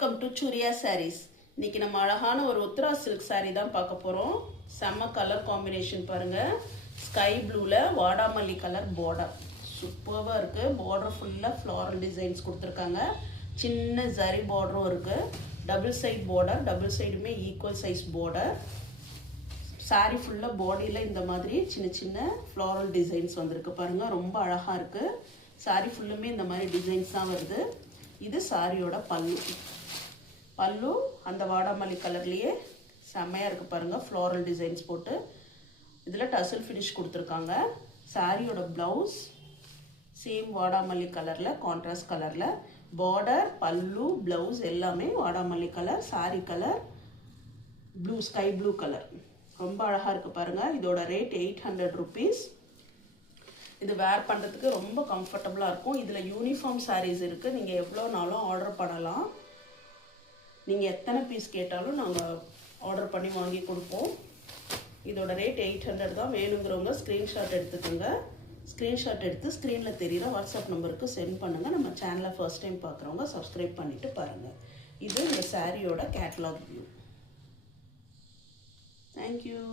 Welcome to Surya saris. இன்னைக்கு நம்ம அழகான ஒரு உத்ரா சில்க் சாரீ தான் பார்க்க போகிறோம். செம்ம கலர் காம்பினேஷன் பாருங்கள். ஸ்கை ப்ளூவில் வாடாமல்லி கலர் பார்டர் சூப்பராக இருக்குது. பார்டர் ஃபுல்லாக ஃப்ளாரல் டிசைன்ஸ் கொடுத்துருக்காங்க. சின்ன ஜரி பார்டரும் இருக்குது. டபுள் சைட் பார்டர், டபுள் சைடுமே ஈக்குவல் சைஸ் பார்டர். சாரீ ஃபுல்லாக பாடியில் இந்த மாதிரி சின்ன சின்ன ஃப்ளாரல் டிசைன்ஸ் வந்திருக்கு பாருங்கள். ரொம்ப அழகாக இருக்குது. சாரீ ஃபுல்லுமே இந்த மாதிரி டிசைன்ஸ் தான் வருது. இது சாரியோட பல்லு அந்த வாடாமல்லி கலர்லேயே செம்மையாக இருக்குது பாருங்கள். ஃப்ளாரல் டிசைன்ஸ் போட்டு இதில் டசல் ஃபினிஷ் கொடுத்துருக்காங்க. சாரியோட ப்ளவுஸ் சேம் வாடாமல்லி கலரில், கான்ட்ராஸ்ட் கலரில். பார்டர், பல்லு, ப்ளவுஸ் எல்லாமே வாடாமல்லி colour. Sari colour blue, sky blue colour. ரொம்ப அழகாக இருக்குது பாருங்கள். இதோட ரேட் 800 rupees. இது வேர் பண்ணுறதுக்கு ரொம்ப கம்ஃபர்டபுளாக இருக்கும். இதில் யூனிஃபார்ம் சாரீஸ் இருக்குது. நீங்கள் எவ்வளோ நாளும் ஆர்டர் பண்ணலாம். நீங்கள் எத்தனை பீஸ் கேட்டாலும் நாங்கள் ஆர்டர் பண்ணி வாங்கி கொடுப்போம். இதோட ரேட் 800 தான். வேணுங்கிறவங்க ஸ்க்ரீன்ஷாட் எடுத்துக்கோங்க. ஸ்க்ரீன்ஷாட் எடுத்து ஸ்க்ரீனில் தெரிகிற வாட்ஸ்அப் நம்பருக்கு சென்ட் பண்ணுங்கள். நம்ம சேனலை ஃபர்ஸ்ட் டைம் பார்க்குறவங்க சப்ஸ்கிரைப் பண்ணிவிட்டு பாருங்கள். இது இந்த சாரியோட கேட்லாக் வியூ. தேங்க்யூ.